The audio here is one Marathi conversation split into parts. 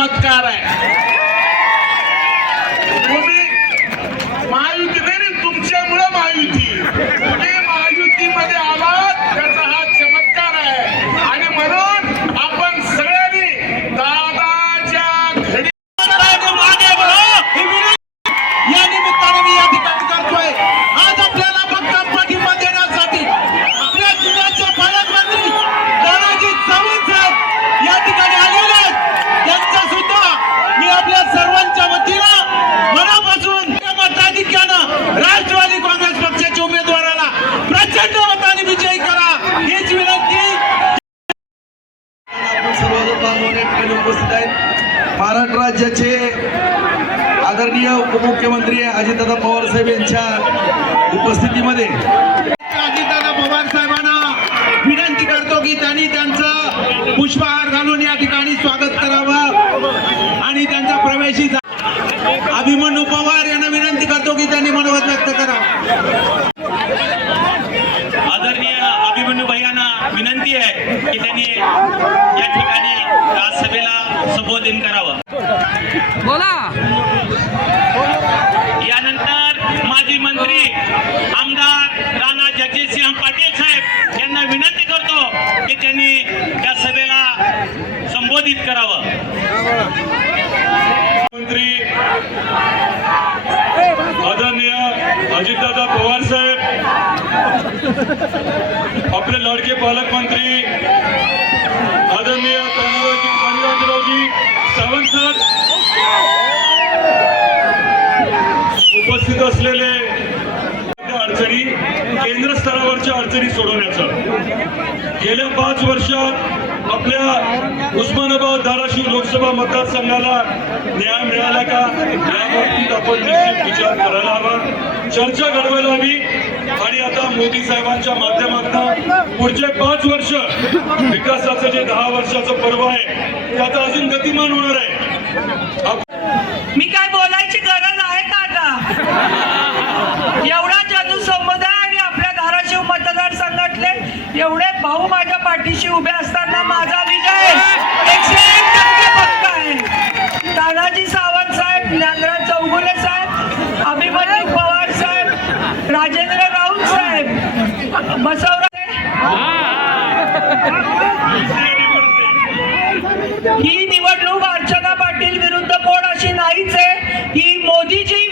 चमत्कार आहे तुम्ही महायुती नाही नाही, तुमच्यामुळं महायुती तुम्ही महायुतीमध्ये आलात त्याचा हा चमत्कार आहे आणि म्हणून आपण सगळ्यांनी दादाच्या घडी मागे वळा. ही विनंती या निमित्ताने मी या ठिकाणी करतोय आज आपल्याला फक्त पाठिंबा देण्यासाठी आपल्या जिल्ह्याचे पालकमंत्री दादाजी चव्हाण साहेब या ठिकाणी आलेले आहेत त्यांचा सुद्धा मी आपल्या सर्वांच्या वतीनं मनापासून मताधिक्यानं राष्ट्रवादी काँग्रेस पक्षाच्या उमेदवाराला प्रचंड मताने विजयी करा हीच विनंती आपण सर्वजण बांधवांनी या ठिकाणी उपस्थित आहेत महाराष्ट्र राज्याचे आदरणीय उपमुख्यमंत्री अजितदादा पवार साहेब यांच्या उपस्थितीमध्ये अजितदादा पवार साहेबांना विनंती करतो की त्यांनी त्यांचं पुष्पहार घालून या ठिकाणी स्वागत करावं. आणि त्यांचा प्रवेशी अभिमन्यू पवार यांना विनंती करतो की त्यांनी मनोगत व्यक्त करावं आदरणीय अभिमन्यू भैयांना विनंती आहे की त्यांनी या ठिकाणी आज सभेला संबोधन करावं. यानंतर माजी मंत्री आमदार राणा जगजितसिंह पाटील साहेब यांना विनंती करतो की त्यांनी या सभेला संबोधित करावं मंत्री आदरणीय अजितदादा पवार साहेब आपले लाडके पालकमंत्री आदरणीय कान्हारावजी सावंत सर उपस्थित असलेले अडचणी केंद्र स्तरावरच्या अडचणी सोडवण्याचं. गेल्या पाच वर्षात आपल्या उस्मानाबाद धाराशिव लोकसभा मतदारसंघाला न्याय मिळाला का? याबाबतीत आपण निश्चित विचार करायला हवा. चर्चा घडवायला हवी. आणि आता मोदी साहेबांच्या माध्यमातून पुढचे पाच वर्ष विकासाचं जे दहा वर्षाचं पर्व आहे ते आता अजून गतिमान होणार आहे. मी काय बोलायची गरज आहे का आता? एवढा जनसमुदाय आणि आपल्या धाराशिव मतदारसंघातले एवढे भाऊ माझ्या पाठीशी उभे असताना माझा विजय एकशे एक टक्के पक्का आहे तानाजी सावंत साहेब ज्ञानराज चौगुले साहेब अभिमन्यू पवार साहेब राजेंद्र राऊत साहेब बसवराज ही निवडणूक अर्चना पाटील विरुद्ध कोण अशी नाहीच आहे? ही मोदीजी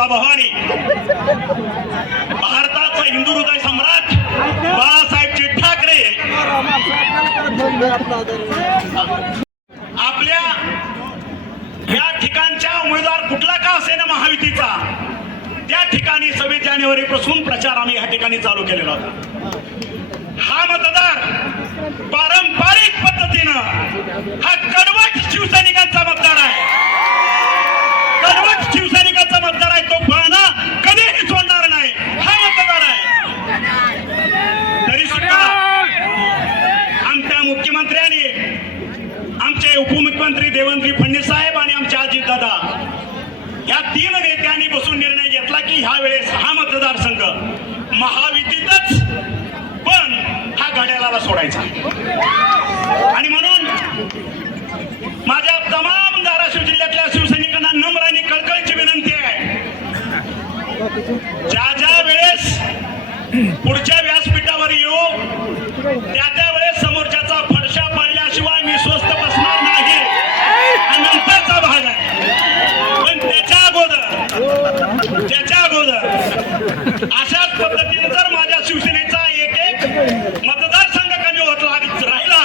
तुळजाभवानी भारताचा हिंदू हृदय सम्राट बाळासाहेबजी ठाकरे. आपल्या या ठिकाणच्या उमेदवार कुठला का असेना महायुतीचा? त्या ठिकाणी सव्वीस जानेवारी पासून प्रचार आम्ही या ठिकाणी चालू केलेला होता. हा मतदार पारंपरिक पद्धतीनं हा कडवट शिवसैनिकांचा मतदार आहे कडवट शिवसैनिकांचा मतदार आहे तो पाहणा कधीही सोडणार नाही हा मतदार आहे तरी सुद्धा आमच्या मुख्यमंत्र्यांनी आमचे उपमुख्यमंत्री देवेंद्र फडणवीस साहेब आणि आमचे अजित दादा या तीन नेत्यांनी बसून निर्णय घेतला की ह्या वेळेस हा मतदारसंघ महावितीतच पण हा घड्याळाला सोडायचा. आणि म्हणून माझ्या तमाम धाराशिव जिल्ह्यातल्या शिवसैनिकांना नम्र आणि कळकळीची विनंती आहे. ज्या ज्या वेळेस पुढच्या व्यासपीठावर येऊ त्या त्या वेळेस समोरच्याचा फडशा पडल्याशिवाय मी स्वस्त बसणार नाही हा नंतरचा भाग आहे पण त्याच्या अगोदर त्याच्या अगोदर अशाच पद्धतीने जर माझ्या शिवसेनेचा एक एक मतदारसंघ कमी होत लाग- राहिला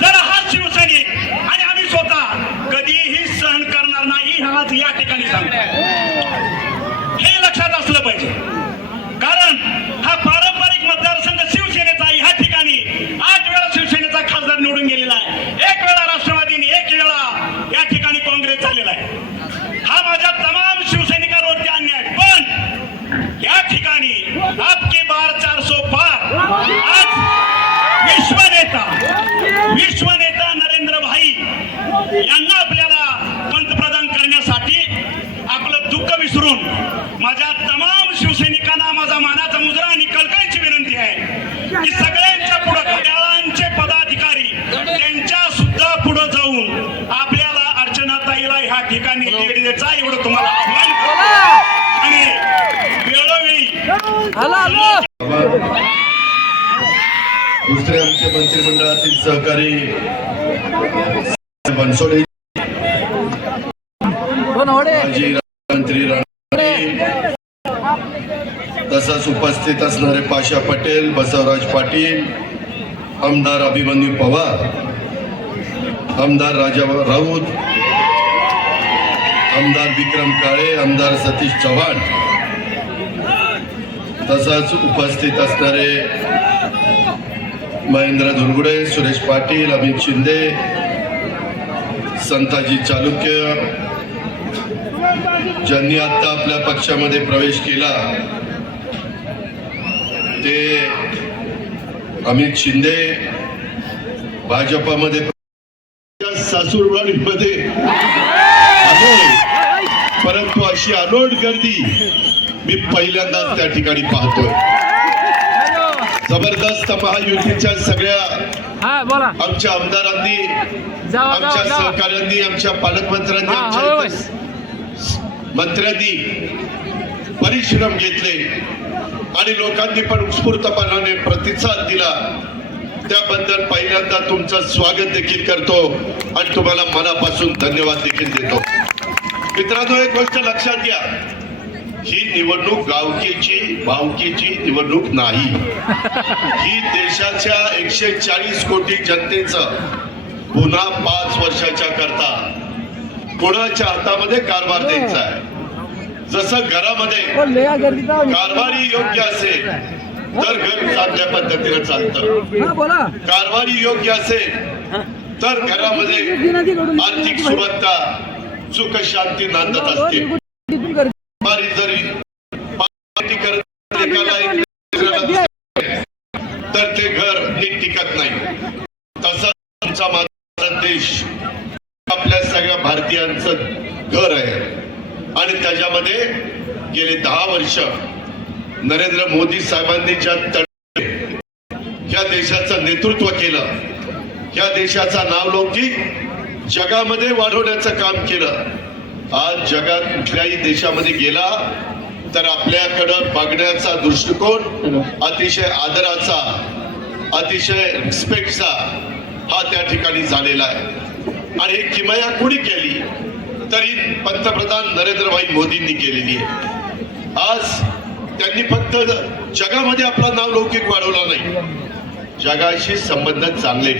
तर हा शिवसैनिक आणि आम्ही स्वतः कधीही सहन करणार नाही हे आज या ठिकाणी सांगतो हे लक्षात असलं पाहिजे कारण हा पारंपरिक मतदारसंघ शिवसेनेचा ह्या ठिकाणी आठ वेळा शिवसेनेचा खासदार निवडून गेलेला आहे एक वेळा राष्ट्रवादीने एक वेळा या ठिकाणी काँग्रेस झालेला आहे हा माझ्या तमाम शिवसैनिकांवरती अन्याय पण या ठिकाणी आपके बार चार सो पार आज विश्वनेता विश्वनेता नरेंद्र भाई यांना आपल्याला पंतप्रधान करण्यासाठी आपलं विसरून माझ्या तमाम शिवसैनिकांना माझा मानाचा मुजरा आणि कळकळीची विनंती आहे की सगळ्यांच्या पुढे घड्याळांचे पदाधिकारी त्यांच्या सुद्धा पुढे जाऊन आपल्याला अर्चनाताईला ह्या ठिकाणी द्यायचा एवढं तुम्हाला आव्हान. आणि वेळोवेळी दुसरे आमचे मंत्रिमंडळातील सहकारी बनसोडे माजी मंत्री राणे तसंच उपस्थित असणारे पाशा पटेल बसवराज पाटील आमदार अभिमन्यू पवार आमदार राजा राऊत आमदार विक्रम काळे आमदार सतीश चव्हाण. तसंच उपस्थित असणारे महेंद्र धुरगुडे सुरेश पाटील अमित शिंदे संताजी चालुक्य ज्यांनी आता आपल्या पक्षामध्ये प्रवेश केला ते अमित शिंदे भाजपामध्ये सासूरवाडीमध्ये परंतु अशी अनोट गर्दी मी पहिल्यांदाच त्या ठिकाणी पाहतोय. जबरदस्त महायुतीच्या सगळ्या हा आमच्या आमदारांनी आमच्या सहकाऱ्यांनी आमच्या पालकमंत्र्यांनी आमच्या मंत्र्यांनी परिश्रम घेतले आणि लोकांनी पण उत्स्फूर्तपणाने प्रतिसाद दिला. त्याबद्दल पहिल्यांदा तुमचं स्वागत देखील करतो आणि तुम्हाला मनापासून धन्यवाद देखील देतो. मित्रांनो एक गोष्ट लक्षात घ्या. ही निवडणूक गावकीची भावकीची निवडणूक नाही. ही देशाच्या एकशे चाळीस कोटी जनतेचं पुन्हा पाच वर्षाच्या करता कोणाच्या हातामध्ये कारभार द्यायचा आहे? जसं घरामध्ये कारभारी योग्य असेल तर घर चांगल्या पद्धतीने चालतं. कारभारी योग्य असेल तर घरामध्ये आर्थिक सुबत्ता सुख शांती नांदत असते तर ते घर नीट टिकत नाही. तसा आमचा माझा देश आपल्या सगळ्या भारतीयांचं घर आहे. आणि त्याच्यामध्ये गेले दहा वर्ष नरेंद्र मोदी साहेबांनी ज्या तड या देशाचं नेतृत्व केलं या देशाचा नावलौकिक जगामध्ये वाढवण्याचं काम केलं आज जगात कुठल्याही देशामध्ये गेला तर आपल्याकडं बघण्याचा दृष्टिकोन अतिशय आदराचा अतिशय रिस्पेक्टचा हा त्या ठिकाणी झालेला आहे. आणि ही किमया कुणी केली? तरी पंतप्रधान नरेंद्रभाई मोदींनी केलेली आहे. आज त्यांनी फक्त जगामध्ये आपला नाव लौकिक वाढवला नाही. जगाशी संबंध चांगले